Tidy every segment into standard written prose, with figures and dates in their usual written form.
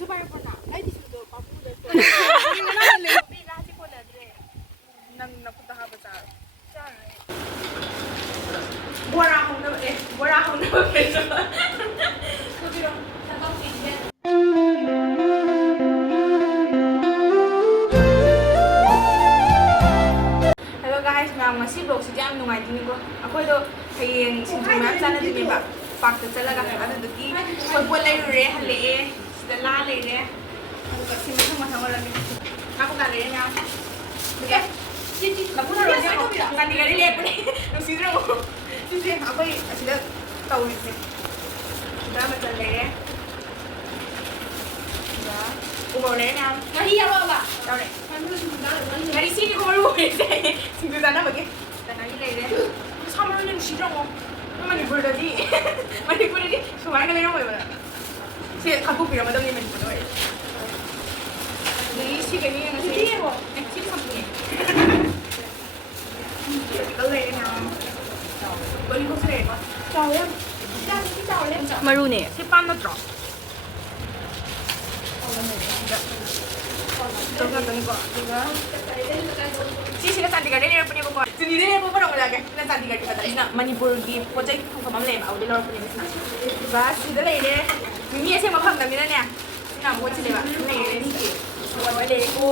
ꯁꯤꯁꯨ ꯄꯥꯏꯔꯛꯄ꯭ꯔꯣ ꯑꯩꯗꯤ ꯁꯤꯗꯣ ꯄꯥꯝꯃꯨꯗ ꯂꯥꯁꯤ ꯀꯣꯟꯅꯗ꯭ꯔꯦ ꯅꯪ ꯅꯈꯨꯠꯇ ꯍꯥꯞꯄ ꯆꯥꯔꯣ ꯆꯥꯔꯣꯏ ꯕꯣꯔꯥ ꯍꯧꯅꯕ ꯕꯣꯔꯥ ꯍꯧꯅꯕ ꯁꯨꯕꯤꯔꯣ ꯊꯕꯛ ꯆꯤꯟꯖꯦ ꯍꯜꯂꯣ ꯒꯥꯏꯁ ꯃꯌꯥꯝ ꯉꯁꯤ ꯕ꯭ꯂꯣꯒꯁꯤꯗꯤ ꯌꯥꯝ ꯅꯨꯡꯉꯥꯏꯇꯣꯏꯅꯤꯀꯣ ꯑꯩꯈꯣꯏꯗꯣ ꯍꯌꯦꯡ ꯁꯤꯡꯖꯨ ꯃꯌꯥꯝ ꯆꯥꯟꯅꯗꯣꯏꯅꯦꯕ ꯄꯥꯛꯇ ꯆꯠꯂꯒ ꯑꯗꯨꯗꯨꯒꯤ ꯑꯩꯈꯣꯏ ꯄꯣꯠ ꯂꯩꯔꯨꯔꯦ ꯍꯜꯂꯛꯑꯦ ꯁꯤꯗ ꯂꯥ ꯂꯩꯔꯦ ꯑꯗꯨꯒ ꯁꯤ ꯃꯊꯪ ꯃꯊꯪ ꯑꯣꯏꯔꯒꯦ ꯉꯥꯀꯧꯇꯥ ꯂꯩꯔꯦ ꯃꯌꯥꯝ ꯆꯥꯟꯗꯤꯒꯔꯗꯤ ꯂꯦꯞꯄꯅꯦ ꯅꯨꯡꯁꯤꯗ꯭ꯔꯕꯣ ꯁꯤꯁꯦ ꯑꯩꯈꯣꯏ ꯑꯁꯤꯗ ꯇꯧꯔꯤꯁꯦ ꯁꯤꯗ ꯃꯆꯜ ꯂꯩꯔꯦ ꯎꯃꯣꯔꯣꯛ ꯂꯩꯔꯦ ꯃꯌꯥꯝ ꯉꯥꯔꯤ ꯌꯥꯎꯔꯛꯑꯕ ꯌꯥꯎꯔꯦ ꯉꯥꯔꯤ ꯁꯤꯅꯤ ꯃꯔꯨ ꯑꯣꯏꯔꯤꯁꯦ ꯁꯤꯡꯖꯨ ꯆꯥꯅꯕꯒꯤ ꯉꯥꯔꯤ ꯂꯩꯔꯦ ꯁꯥ ꯃꯔꯣꯏꯅ ꯅꯨꯡꯁꯤꯗ꯭ꯔꯕꯣ ꯃꯅꯤꯄꯨꯔꯗꯗꯤ ꯁꯨꯃꯥꯏꯅ ꯂꯩꯔꯝꯃꯣꯏꯕ ꯁꯤ ꯈꯪꯗꯣꯛꯄꯤꯔꯝꯃꯗꯕꯅꯤ ꯃꯅꯤꯄꯨꯔꯗ ꯑꯣꯏꯔꯦ ꯑꯗꯒꯤ ꯁꯤꯒꯅꯤ ꯉꯁꯤ ꯁꯤꯗꯤ ꯁꯝꯄꯨꯅꯦ ꯂꯩꯔꯦ ꯃꯌꯥꯝ ꯂꯣꯏꯅꯃꯛꯁꯨ ꯂꯩꯔꯦꯀꯣ ꯃꯔꯨꯅꯦ ꯁꯤ ꯄꯥꯝ ꯅꯠꯇ꯭ꯔꯣ ꯉꯥꯛꯇꯅꯤꯀꯣ ꯑꯗꯨꯒ ꯁꯤꯁꯤꯅ ꯆꯥꯟꯗꯤꯒꯔꯗꯩ ꯂꯩꯔꯛꯄꯅꯦꯕꯀꯣ ꯆꯤꯅꯤꯗꯩ ꯂꯩꯔꯛꯄ ꯄꯣꯠ ꯂꯥꯛꯑꯒꯦ ꯁꯤꯅ ꯆꯥꯟꯗꯤꯒꯔꯒꯤ ꯁꯤꯅ ꯃꯅꯤꯄꯨꯔꯒꯤ ꯄꯣꯠ ꯆꯩ ꯐꯪꯐꯝ ꯑꯃ ꯂꯩꯌꯦꯕ ꯑꯗꯨꯗꯩ ꯂꯧꯔꯛꯄꯅꯦꯕ ꯁꯤꯅ ꯑꯗꯨꯒ ꯁꯤꯗ ꯂꯩꯔꯦ ꯃꯤꯃꯤ ꯑꯁꯦꯡꯕ ꯐꯪꯗꯕꯅꯤꯅꯅꯦ ꯁꯤꯅ ꯑꯃꯨꯛ ꯁꯤꯅꯦꯕ ꯁꯤ ꯂꯩꯔꯦ ꯂꯩꯔꯦꯀꯣ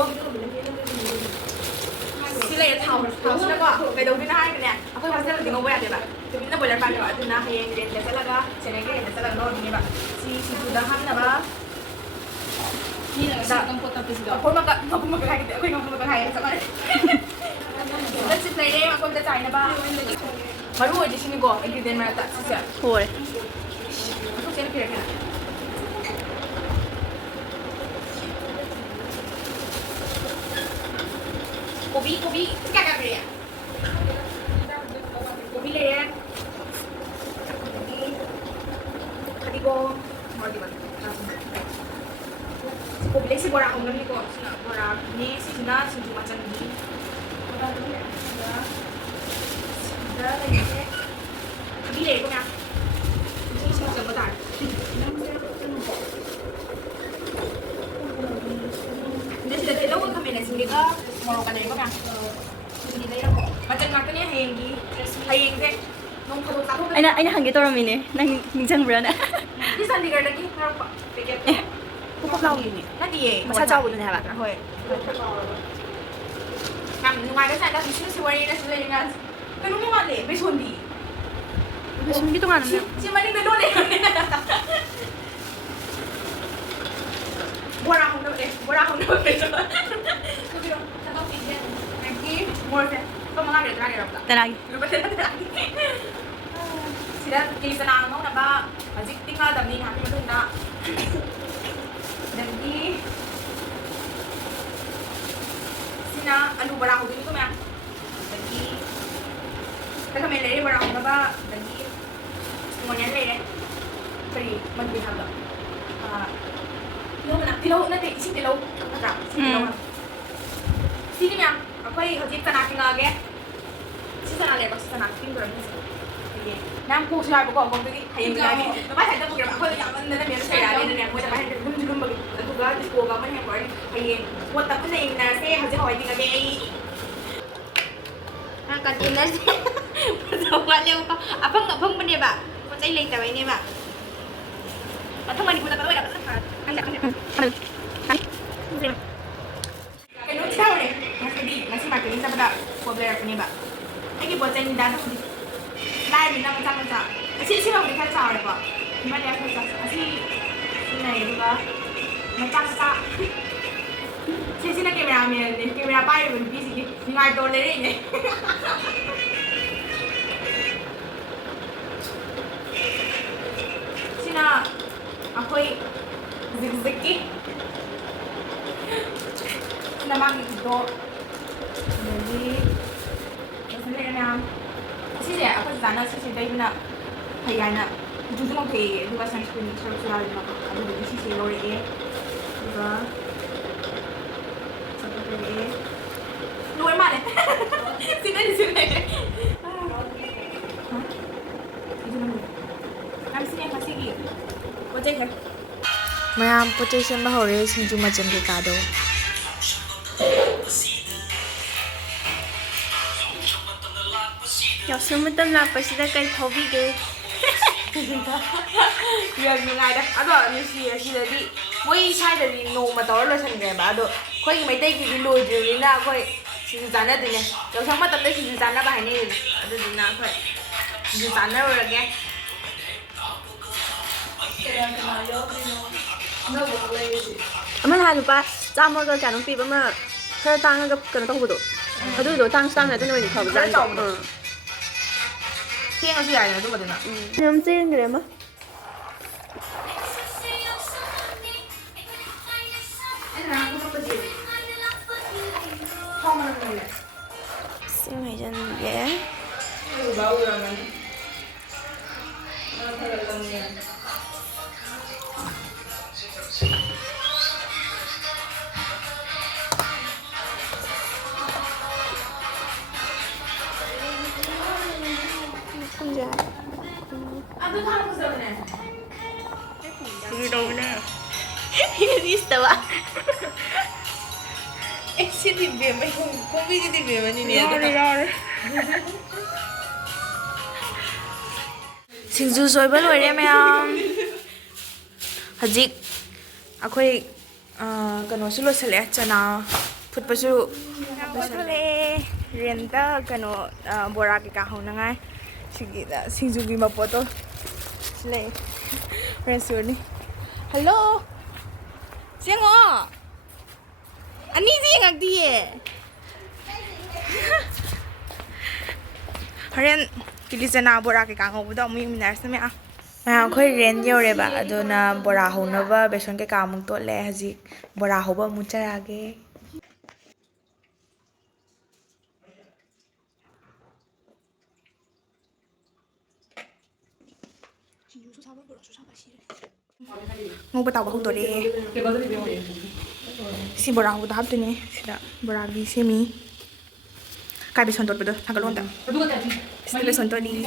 ꯁꯤ ꯂꯩꯔꯦ ꯊꯥꯎꯁꯤꯅꯀꯣ ꯀꯩꯗꯧꯗꯣꯏꯅꯣ ꯍꯥꯏꯔꯒꯅꯦ ꯑꯩꯈꯣꯏ ꯍꯣꯁꯇꯦꯜꯗꯗꯤ ꯉꯧꯕ ꯌꯥꯗꯦꯕ ꯇꯨꯃꯤꯟꯅ ꯕꯣꯏꯂꯔ ꯄꯥꯝꯃꯦꯕ ꯑꯗꯨꯅ ꯍꯌꯦꯡ ꯔꯦꯟꯇ ꯆꯠꯂꯒ ꯁꯦꯅꯦꯜꯒꯤ ꯔꯦꯟꯇ ꯆꯠꯂꯒ ꯂꯧꯔꯗꯣꯏꯅꯦꯕ ꯁꯤ ꯁꯤꯡꯖꯨꯗ ꯍꯥꯞꯅꯕ ꯃꯄꯨꯝꯃꯛꯀ ꯍꯥꯏꯒꯗꯤ ꯑꯩꯈꯣꯏ ꯃꯄꯨꯝꯃꯛꯀ ꯍꯥꯏꯌꯦ ꯆꯞ ꯃꯥꯟꯅꯩ ꯆꯤꯞ ꯂꯩꯔꯦ ꯃꯀꯣꯟꯗ ꯆꯥꯏꯅꯕ ꯃꯔꯨ ꯑꯣꯏꯗꯤ ꯁꯤꯅꯤꯀꯣ ꯏꯟꯒ꯭ꯔꯤꯗꯤꯌꯦꯟ ꯃꯔꯛꯇ ꯁꯤꯁꯦ ꯍꯣꯏ ꯆꯦꯅ ꯄꯤꯔꯛꯀꯦ ꯀꯣꯕꯤ ꯀꯌꯥ ꯄꯤꯔꯛꯑꯦ ꯀꯣꯕꯤ ꯂꯩꯔꯦ ꯐꯗꯤꯒꯣꯝ ꯀꯣꯕꯤ ꯂꯩꯁꯤ ꯕꯣꯔꯥ ꯍꯧꯅꯕꯅꯤꯀꯣ ꯁꯤꯅ ꯕꯣꯔꯥꯅꯤ ꯁꯤꯁꯤꯅ ꯁꯤꯡꯖꯨ ꯃꯆꯟꯒꯤ ꯁꯤꯗ ꯂꯩꯔꯤꯁꯦ ꯊꯕꯤ ꯂꯩꯔꯦꯀꯣ ꯃꯌꯥꯝ ꯁꯤ ꯆꯪꯕ ꯇꯥꯔꯦ ꯁꯤꯗ ꯇꯤꯜꯍꯧꯒ ꯈꯥꯃꯦꯟ ꯑꯁꯤꯟꯕꯤꯒ ꯃꯣꯔꯣꯛꯀ ꯂꯩꯔꯦꯀꯣ ꯃꯌꯥꯝ ꯁꯤꯗꯤ ꯂꯩꯔꯛꯑꯣ ꯃꯆꯟ ꯉꯥꯛꯇꯅꯦ ꯍꯌꯦꯡꯁꯦ ꯅꯣꯡ ꯐꯥꯗꯣꯛ ꯆꯥꯊꯣꯛꯄ ꯑꯩꯅ ꯍꯪꯒꯦ ꯇꯧꯔꯝꯃꯤꯅꯦ ꯅꯪ ꯅꯤꯡꯁꯤꯡꯕ꯭ꯔꯥꯅ ꯁꯤ ꯆꯥꯟꯗꯤꯒꯔꯗꯒꯤ ꯊꯥꯔꯛꯄ ꯄꯦꯀꯦꯠ ꯄꯨꯄꯞ ꯂꯥꯎꯕꯤꯅꯦ ꯅꯠꯇꯤꯌꯦ ꯃꯁꯥ ꯆꯥꯎꯕꯗꯨꯅꯦ ꯍꯥꯏꯕ ꯍꯣꯏ ꯌꯥꯝ ꯅꯨꯡꯉꯥꯏꯒ꯭ꯔꯖꯥꯠꯅꯤꯗ ꯁꯤ ꯋꯥꯔꯤꯅ ꯁꯤ ꯂꯩꯔꯤꯉꯥꯟ ꯀꯩꯅꯣꯝ ꯃꯥꯜꯂꯦ ꯕꯦꯁꯣꯟꯗꯤ ꯕꯦꯁꯣꯟꯒꯤ ꯇꯣꯉꯥꯟꯅ ꯂꯩ ꯁꯤ ꯃꯅꯤꯡꯗ ꯂꯣꯟ ꯂꯩꯔꯝꯃꯦ ꯕꯣꯔꯥ ꯍꯧꯅꯕ ꯁꯨꯕꯤꯔꯣ ꯊꯕꯛ ꯆꯤꯟꯖꯦ ꯃꯦꯒꯤ ꯃꯣꯔꯣꯛꯁꯦ ꯂꯨꯄꯥ 5 ꯇꯔꯥꯒꯤꯔꯣ ꯇꯔꯥꯒꯤ ꯂꯨꯄꯥ 10 ꯁꯤꯗ ꯀꯦꯂꯤꯆꯅꯥ ꯉꯧꯅꯕ ꯍꯧꯖꯤꯛ ꯇꯤꯡꯉꯛꯑꯗꯕꯅꯤ ꯉꯥꯏꯍꯥꯛꯀꯤ ꯃꯇꯨꯡꯗ ꯑꯗꯒꯤ ꯁꯤꯅ ꯑꯂꯨ ꯕꯣꯔꯥ ꯍꯧꯗꯣꯏꯅꯤꯀꯣ ꯃꯌꯥꯝ ꯑꯗꯒꯤ ꯈꯥꯃꯦꯟ ꯂꯩꯔꯦ ꯕꯣꯔꯥ ꯍꯧꯅꯕ ꯑꯗꯒꯤ ꯑꯣꯅꯤꯌꯟ ꯂꯩꯔꯦ ꯀꯔꯤ ꯃꯟꯕꯤ ꯍꯥꯏꯕꯗꯣ ꯇꯤꯜꯍꯧ ꯅꯠꯇꯦ ꯏꯁꯤꯡ ꯇꯤꯜꯍꯧ ꯅꯠꯇ꯭ꯔꯥ ꯏꯁꯤꯡ ꯇꯤꯜꯍꯧ ꯁꯤꯗꯤ ꯃꯌꯥꯝ ꯑꯩꯈꯣꯏ ꯍꯧꯖꯤꯛ ꯆꯅꯥ ꯇꯤꯡꯉꯛꯑꯒꯦ ꯁꯤ ꯆꯅꯥ ꯂꯩꯕ ꯁꯤ ꯆꯅꯥ ꯇꯤꯡꯗꯣꯔꯅꯤ ꯍꯌꯦꯡ ꯃꯌꯥꯝ ꯀꯣꯛꯁꯨ ꯌꯥꯏꯕꯀꯣ ꯀꯣꯛꯇꯒꯤ ꯍꯌꯦꯡ ꯅꯨꯡꯉꯥꯏ ꯁꯥꯏꯗ ꯄꯨꯈ꯭ꯔꯕ ꯑꯩꯈꯣꯏꯗ ꯌꯥꯝꯃꯟꯗꯅ ꯃꯦꯝ ꯁꯩꯔꯛꯑꯅꯤꯅꯅꯦ ꯃꯣꯏꯗ ꯍꯥꯏꯔꯒ ꯂꯨꯝꯁꯨ ꯂꯨꯝꯕꯒꯤ ꯑꯗꯨꯒ ꯗꯤꯁꯄꯣꯒ ꯑꯃ ꯍꯦꯡꯕꯔꯅꯤ ꯍꯌꯦꯡ ꯄꯣꯠꯇ ꯄꯨꯟꯅ ꯌꯦꯡꯃꯤꯟꯅꯔꯁꯦ ꯍꯧꯖꯤꯛ ꯍꯋꯥꯏ ꯇꯤꯡꯉꯒꯦ ꯑꯩ ꯀꯟꯇꯦꯅꯔꯁꯦ ꯋꯥꯠꯂꯦꯕꯀꯣ ꯑꯐꯪꯕꯅꯦꯕ ꯄꯣꯠ ꯆꯩ ꯂꯩꯇꯕꯩꯅꯦꯕ ꯃꯊꯪ ꯃꯅꯤꯄꯨꯔꯗ ꯀꯗꯧ ꯀꯩꯅꯣ ꯊꯤꯍꯧꯔꯦ ꯉꯁꯤ ꯃꯥꯔꯀꯦꯇꯤꯡ ꯆꯠꯄꯗ ꯄꯣꯠ ꯂꯩꯔꯛꯄꯅꯦꯕ ꯑꯩꯒꯤ ꯄꯣꯠ ꯆꯩꯅꯤꯗ ꯑꯗꯨꯕꯨꯗꯤ ꯂꯥꯏꯔꯕꯅꯤꯅ ꯃꯆꯥ ꯑꯁꯤꯅꯕꯨꯗꯤ ꯈꯔ ꯆꯥꯎꯔꯦꯀꯣ ꯑꯁꯤ ꯂꯩ ꯑꯗꯨꯒ ꯃꯆꯥ ꯁꯤꯁꯤꯅ ꯀꯦꯃꯦꯔꯥꯃꯦꯟꯅꯦ ꯀꯦꯃꯦꯔꯥ ꯄꯥꯏꯔꯤꯕ ꯅꯨꯄꯤꯁꯤꯒꯤ ꯅꯨꯡꯉꯥꯏꯇꯧ ꯂꯩꯔꯛꯏꯅꯦ ꯁꯤꯅ ꯑꯩꯈꯣꯏ ꯖꯤꯛꯀꯤ ꯁꯤꯅ ꯃꯥꯒꯤ ꯐꯣꯇꯣ ꯑꯗꯒꯤ ꯂꯩꯔꯦ ꯃꯌꯥꯝ ꯁꯤꯁꯦ ꯑꯩꯈꯣꯏ ꯆꯥꯅ ꯁꯤꯁꯦ ꯇꯩꯕꯅ ꯐꯩ ꯍꯥꯏꯅ ꯀꯨꯆꯨꯁꯨ ꯉꯧꯊꯣꯛꯑꯦ ꯑꯗꯨꯒ ꯁꯟꯁꯀ꯭ꯔꯤꯟ ꯁꯔꯨꯛꯁꯨ ꯌꯥꯎꯋꯦꯕꯀꯣ ꯑꯗꯨꯗꯒꯤ ꯁꯤꯁꯦ ꯂꯧꯔꯛꯑꯦ ꯑꯗꯨꯒ ꯂꯧꯔꯛꯑꯦ ꯂꯣꯏ ꯃꯥꯜꯂꯦ ꯁꯤ ꯂꯩꯔꯦ ꯌꯥꯝ ꯁꯤꯅꯦ ꯉꯁꯤꯒꯤ ꯄꯣꯠ ꯆꯩꯁꯦ ꯃꯌꯥꯝ ꯄꯣꯠ ꯆꯩ ꯁꯦꯝꯕ ꯍꯧꯔꯦ ꯁꯤꯡꯖꯨ ꯃꯆꯜ ꯀꯩꯀꯥꯗꯣ ꯌꯥꯎꯁꯪ ꯃꯇꯝ ꯂꯥꯛꯄꯁꯤꯗ ꯀꯩ ꯐꯥꯎꯕꯤꯒꯦ ꯌꯥꯝ ꯅꯨꯡꯉꯥꯏꯗ ꯑꯗꯣ ꯅꯨꯡꯁꯤꯌꯦ ꯁꯤꯗꯗꯤ ꯃꯣꯏ ꯁ꯭ꯋꯥꯏꯗꯗꯤ ꯅꯣꯡꯃ ꯇꯧꯔ ꯂꯣꯏꯁꯟꯈ꯭ꯔꯦꯕ ꯑꯗꯣ ꯑꯩꯈꯣꯏꯒꯤ ꯃꯩꯇꯩꯒꯤꯗꯤ ꯂꯣꯏꯗ꯭ꯔꯤꯕꯅꯤ나 ꯑꯩꯈꯣꯏ ꯁꯤꯡꯖꯨ ꯆꯥꯟꯅꯗꯣꯏꯅꯦ ꯌꯥꯎꯁꯪ ꯃꯇꯝꯗ ꯁꯤꯡꯖꯨ ꯆꯥꯟꯅꯕ ꯍꯥꯏꯅꯩꯗꯅ ꯑꯗꯨꯗꯨꯅ ꯑꯩꯈꯣꯏ ꯁꯤꯡꯖꯨ ꯆꯥꯟꯅꯔꯨꯔꯒꯦ ꯑꯃ ꯅꯍꯥꯟ ꯂꯨꯄꯥ 100ꯒ ꯀꯌꯥꯅꯣ ꯄꯤꯕ ꯑꯃ ꯈꯔ ꯇꯥꯡꯉꯒ ꯀꯩꯅꯣ ꯇꯧꯕꯗꯣ ꯑꯗꯨꯗꯣ ꯇꯥꯡꯁꯨ ꯇꯥꯡꯅ ꯑꯗꯨꯅ ꯑꯣꯏꯅ ꯐꯕꯖꯥꯠꯅꯤ ꯊꯦꯡꯉꯁꯨ ꯌꯥꯏꯗꯅ ꯑꯗꯨꯝꯕꯗꯨꯅ ꯌꯥꯝ ꯆꯦꯟꯈ꯭ꯔꯦ ꯑꯃ ꯏꯁꯤꯡ ꯍꯩꯖꯤꯟꯒꯦ ꯑꯗꯨ ꯊꯥꯅ ꯐꯖꯕꯅꯦ 이스타와 엑시디 비엠 콩비지디 비엠이네 ꯁꯤꯡꯖꯨ ꯁꯣꯏꯕ ꯂꯣꯏꯔꯦ ꯃꯌꯥꯝ ꯍꯧꯖꯤꯛ ꯑꯩꯈꯣꯏ ꯀꯩꯅꯣꯁꯨ ꯂꯣꯏꯁꯤꯜꯂꯛꯑꯦ ꯆꯅꯥ ꯐꯨꯠꯄꯁꯨ ꯂꯣꯏꯁꯤꯜꯂꯛꯑꯦ ꯔꯦꯟꯇ ꯀꯩꯅꯣ ꯕꯣꯔꯥ ꯀꯩꯀꯥ ꯍꯧꯅꯉꯥꯏ ꯁꯤꯒꯤꯗ ꯁꯤꯡꯖꯨꯒꯤ ꯃꯄꯣꯠꯇꯣ ꯁꯤ ꯂꯩ ꯔꯦꯁꯇꯨꯔꯦꯟꯅꯤ ꯍꯜꯂꯣ ꯆꯦꯡꯉꯣ ꯑꯅꯤꯁꯤ ꯌꯦꯡꯉꯛꯇꯤꯌꯦ ꯍꯣꯔꯦꯟ ꯀꯤꯂꯤꯆꯅꯥ ꯕꯣꯔꯥ ꯀꯩꯀꯥ ꯉꯧꯕꯗꯣ ꯑꯃꯨꯛ ꯌꯦꯡꯃꯤꯟꯅꯔꯁꯤ ꯃꯌꯥꯝ ꯑꯩꯈꯣꯏ ꯔꯦꯟ ꯌꯧꯔꯦꯕ ꯑꯗꯨꯅ ꯕꯣꯔꯥ ꯍꯧꯅꯕ ꯕꯦꯁꯣꯟ ꯀꯩꯀꯥ ꯑꯃꯨꯛ ꯇꯣꯠꯂꯦ ꯍꯧꯖꯤꯛ ꯕꯣꯔꯥ ꯍꯧꯕ ꯑꯃꯨꯛ ꯆꯔꯛꯑꯒꯦ ꯉꯧꯕ ꯇꯥꯎꯕ ꯍꯧꯗꯣꯔꯦ ꯁꯤ ꯕꯣꯔꯥ ꯍꯧꯕꯗ ꯍꯥꯞꯇꯣꯏꯅꯦ ꯁꯤꯗ ꯕꯣꯔꯥꯒꯤ ꯁꯦꯝꯃꯤ ꯀꯥꯏ ꯕꯦꯁꯣꯟ ꯇꯣꯠꯄꯗꯣ ꯊꯥꯡꯒꯠꯂꯣꯟꯗ ꯁꯤꯗ ꯕꯦꯁꯣꯟ ꯇꯣꯠꯂꯤ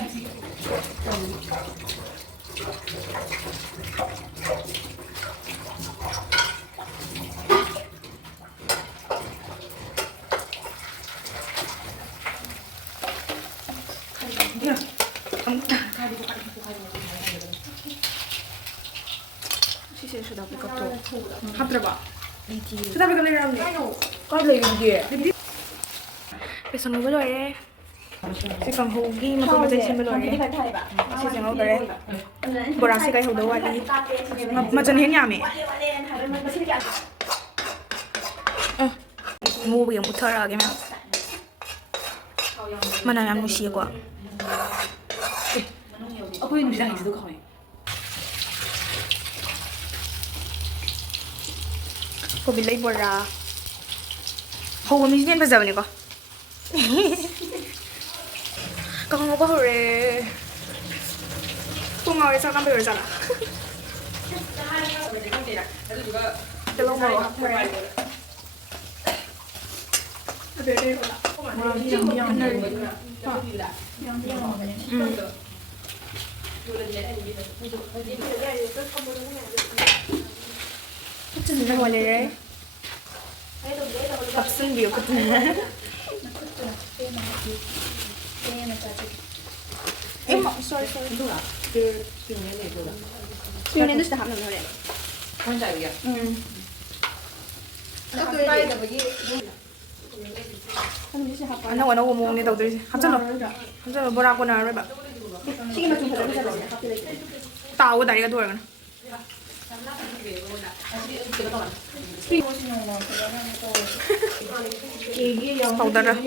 시세 수다 볶음도 합들어봐. 수다 볶음 내려오네. 까지 이게. 배선 먹을 거래. 지금 고기 먹을 거 제일 먹을 거래. 시세 먹을 거래. 보라색이 호도 와리. 맞전 했냐며. 뭐 그냥 못 하라게 면. 만나면 안 무시해 거. 아버님 누시장 이제도 가네. Cô bị lấy bò ra. Hồ mình nên bây giờ này con. Con không có hồ rồi. Cô ngồi sao con bây giờ sao? Cái lông màu hấp rồi. Về đây rồi. 진짜 원래 밥순 비었거든. sorry. 수연이도 진짜 하면 그래. 혼자이야. Anh không có mua đi đầu tư hấp dẫn rồi bora con nào rồi bạn tao cái đấy cái đuôi con tao đó rồi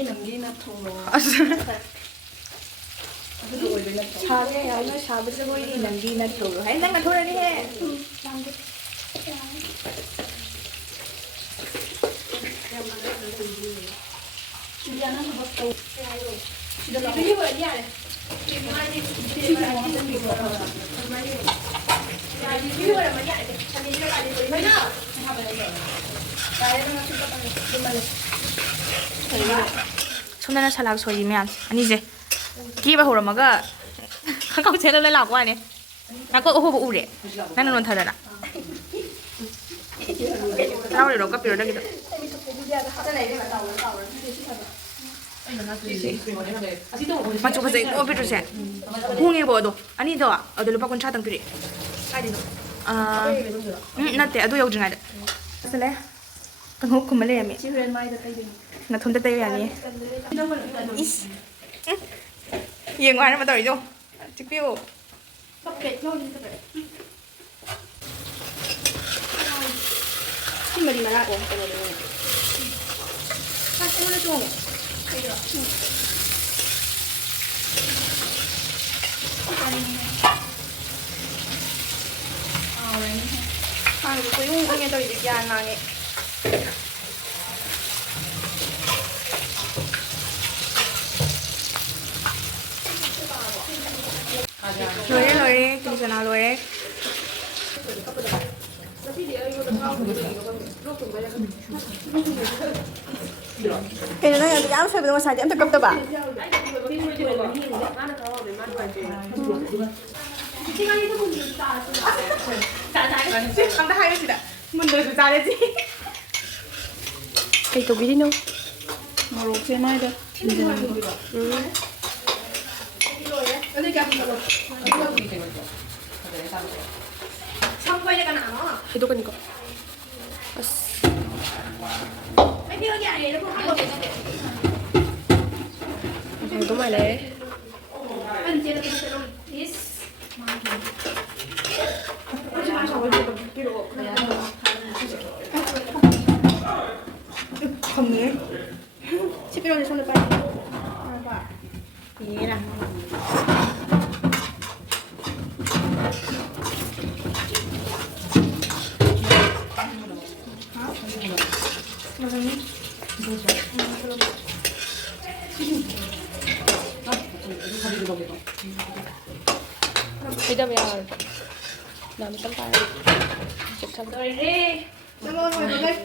사게 야나 샤브스 보이 남기나 토로 해 내가 토라니 해 손에는 살라고 소리면 아니지 기바 호르마가 가까운 채널을 나고 하네 나거 오호 우리 나는 원 타잖아 lau để nó cấp biểu đây kìa 맞죠 그래서 이거 비주세 홍해 보도 아니 더 어디로 바꾼 차당 필이 아 나때 아도 여기 중에 그래 그거 그만 해야지 나 돈대 때야 아니 이씨 이거 하나만 더 이죠 찍비오 힘을 이만 하고 오늘 좀 cái uống nghe tôi được ra này rồi đấy kinh sợ nào rồi đấy cái này là dám chơi được mà xài em tập tập à 감다 하이시다 문도 잘했지 cái tục đi đâu mà luộc xe mai thôi 선거에 가나 안 cái tục này có mấy đứa nhà này nó không ăn được có mày đấy ăn chia được cái luôn yes không nữa chip rồi xong rồi bay ý là bây giờ làm tấm tay chụp xong rồi đi cảm ơn mọi người đây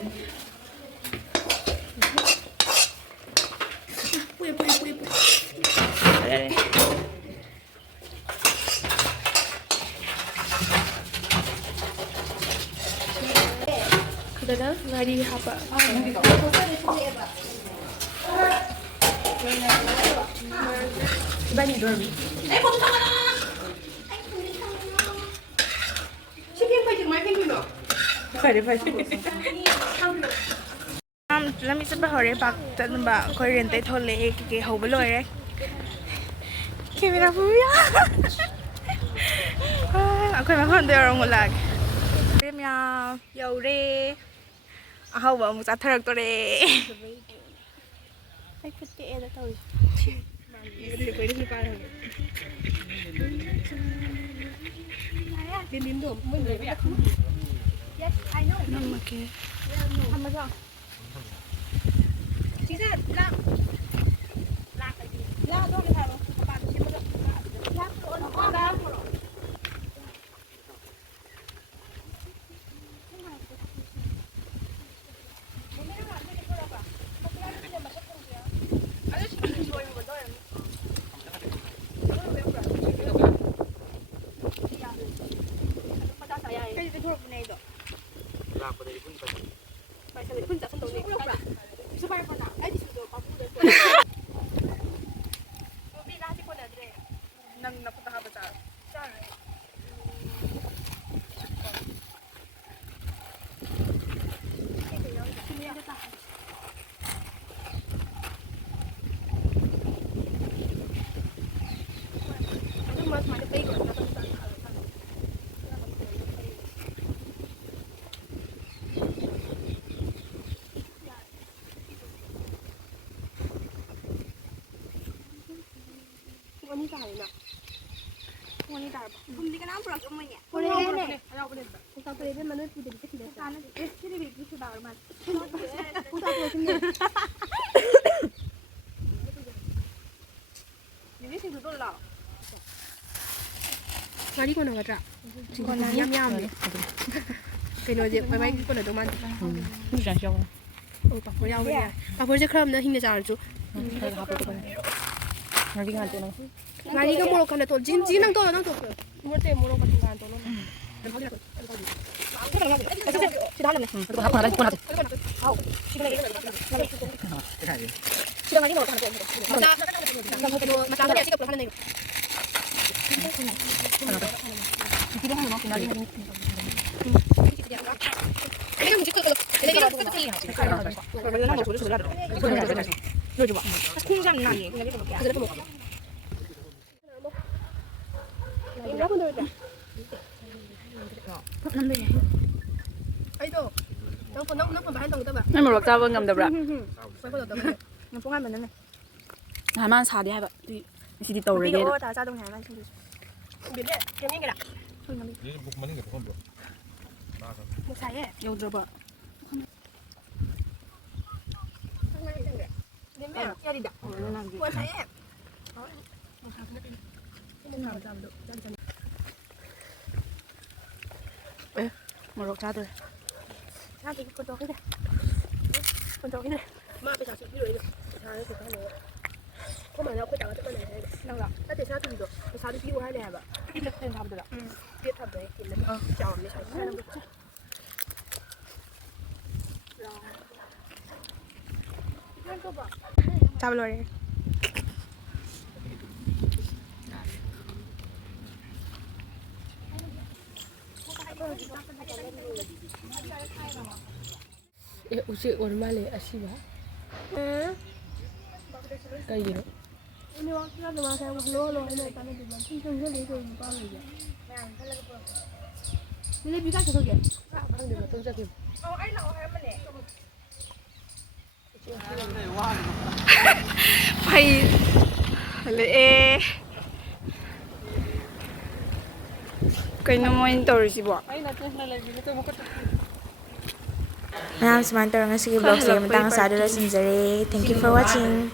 đó là đi học ạ bạn rồi em không thằng chicken phải chừng mấy phim nữa phải đấy phảiแล้วมีจะไปหอเรียบักจะแบบคอยเรียนเตะทะเลเก๋ๆเขาไปเลยเลยเคมีนาพูดยังคอยมาคนเดียวหมดเลยเรียมยาเยาเร่เขาบอกมุจฉาตัวเร่ Ay, pati era tao. Pwede si parang Din do. Muy muy. Yes, I know. Namake. Hamza. Chị ra lạc. Lạc cái gì? Lạc đâu cái thằng các bạn xem được. Lạc rồi nó ra rồi. Hindi ka na pula mo niya. Pula ne. Ayaw pula. Kung pula din manut pwede ka sila. Sana sila bibi sa bawal man. Kung pula din. Ini sih betul lah. Mari ko na ga. Ko na yam yam ne. Cái nồi gì phải có nồi tomat. Không trả cho Bà phối nhau vậy. Bà phối chắc không nữa hình như sao chú. Thôi học được con nó đi ngang chỗ nào Mari ka mo ka na to. Jin nang to nang to. Mo te mo ro pa tingan to no. 시다 하는데. 그거 하고 나가. 나가. 시다 많이 먹어. 맞아. 지금 하는 거. 기대 하는 거 나중에. 내가 무지 거. 내가 그거 티. 그러면 뭐 소리 하더라. 이거 줘 봐. 콩장 나니. 그냥 이거 먹게. 그래도 먹어. Nên một lọc rau vâng ngầm đập rạ. nó cũng ăn mình này. Hải man xả đi hai bạn. Đi đi tàu rồi ghê đó. Tao ra đông Hải Man không được. Biết đấy, cái này cái đã. Ini bukan mana nggak bro. Một xài ấy. Yêu dơ bợ. Đến mẹ, cho đi đặt. Một xài ấy. Ê, một lọc cha tôi. Ra thì con cho cái này. Con cho cái này. Mà bây giờ chị đi rồi được. Sao đấy thì cái này. Có mà nó có trả cho con này hay đâu rồi.ถ้าจะชาติดูชาติพี่ให้แน่แบบพี่จะทำดูละพี่ทำเลยกินแล้วจะอ่อนไม่ใช่ใช่แล้วจับเลย 우시 오랜만에 아시바? 응? 까이기로? 오늘 와서 와서 로로 해내 가는 데 신경 좀 내고 있는 거 아니야? 근데 비가 계속 해. 방금 뭐 동작이 Phải lệ. Cái nó mới tàu gì bỏ. Maraming salamat sa vlog sa iyo. Matang sa Adora Sinzare. Thank you for watching.